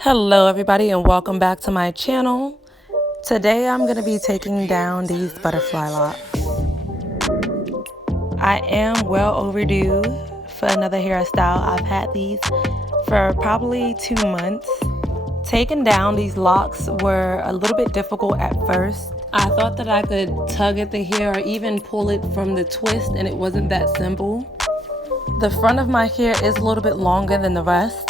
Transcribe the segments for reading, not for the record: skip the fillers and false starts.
Hello everybody and welcome back to my channel. Today I'm going to be taking down these butterfly locks. I am well overdue for another hairstyle. I've had these for probably 2 months. Taking down these locks were a little bit difficult at first. I thought that I could tug at the hair or even pull it from the twist, and it wasn't that simple. The front of my hair is a little bit longer than the rest,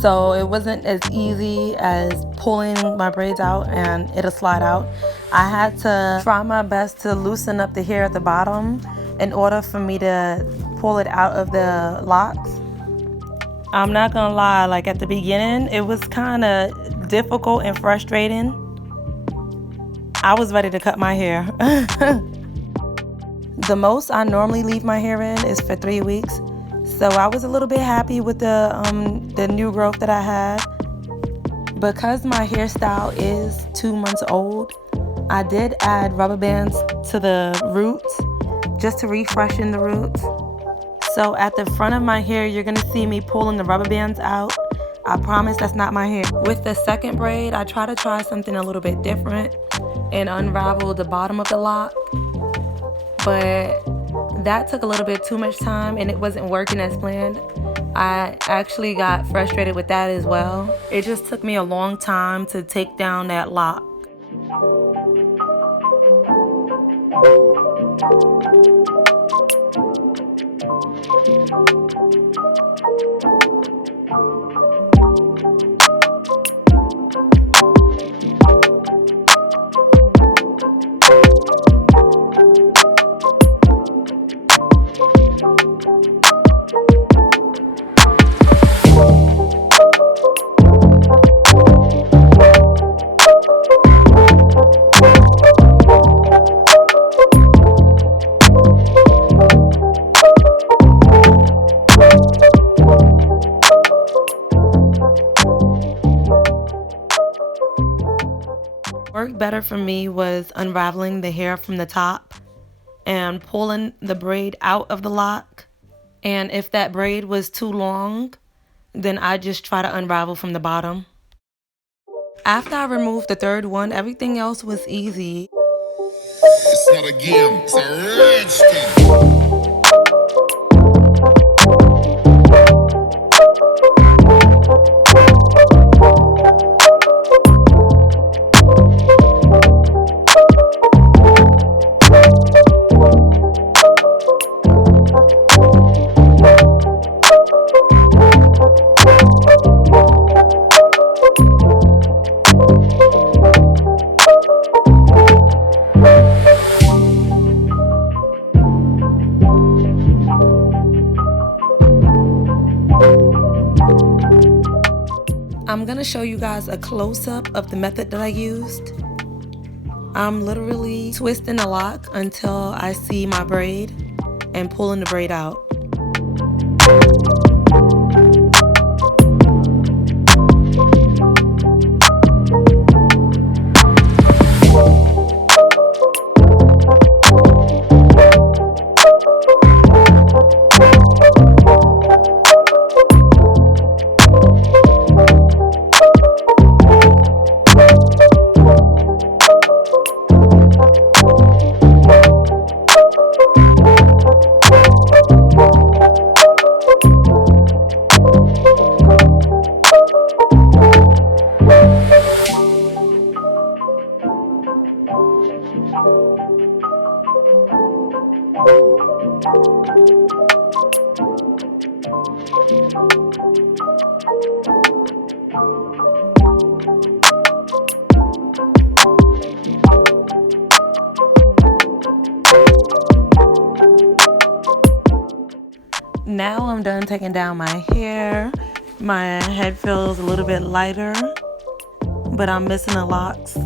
so it wasn't as easy as pulling my braids out and it'll slide out. I had to try my best to loosen up the hair at the bottom in order for me to pull it out of the locks. I'm not gonna lie, like at the beginning, it was kind of difficult and frustrating. I was ready to cut my hair. The most I normally leave my hair in is for 3 weeks. So I was a little bit happy with the new growth that I had. Because my hairstyle is 2 months old, I did add rubber bands to the roots just to refreshen the roots. So at the front of my hair, you're gonna see me pulling the rubber bands out. I promise that's not my hair. With the second braid, I try something a little bit different and unravel the bottom of the lock. But that took a little bit too much time and it wasn't working as planned. I actually got frustrated with that as well. It just took me a long time to take down that lock. What worked better for me was unraveling the hair from the top and pulling the braid out of the lock. And if that braid was too long, then I just try to unravel from the bottom. After I removed the third one, everything else was easy. It's not a game, it's a rich thing. I'm gonna show you guys a close-up of the method that I used. I'm literally twisting the lock until I see my braid and pulling the braid out. Now I'm done taking down my hair. My head feels a little bit lighter, but I'm missing the locks.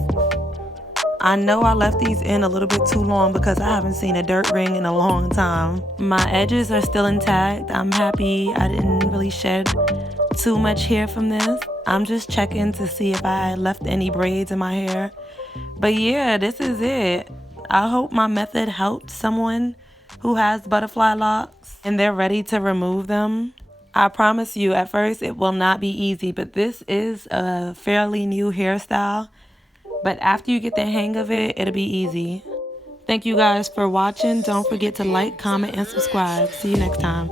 I know I left these in a little bit too long because I haven't seen a dirt ring in a long time. My edges are still intact. I'm happy I didn't really shed too much hair from this. I'm just checking to see if I left any braids in my hair. But yeah, this is it. I hope my method helped someone who has butterfly locks and they're ready to remove them. I promise you, at first it will not be easy, but this is a fairly new hairstyle. But after you get the hang of it, it'll be easy. Thank you guys for watching. Don't forget to like, comment, and subscribe. See you next time.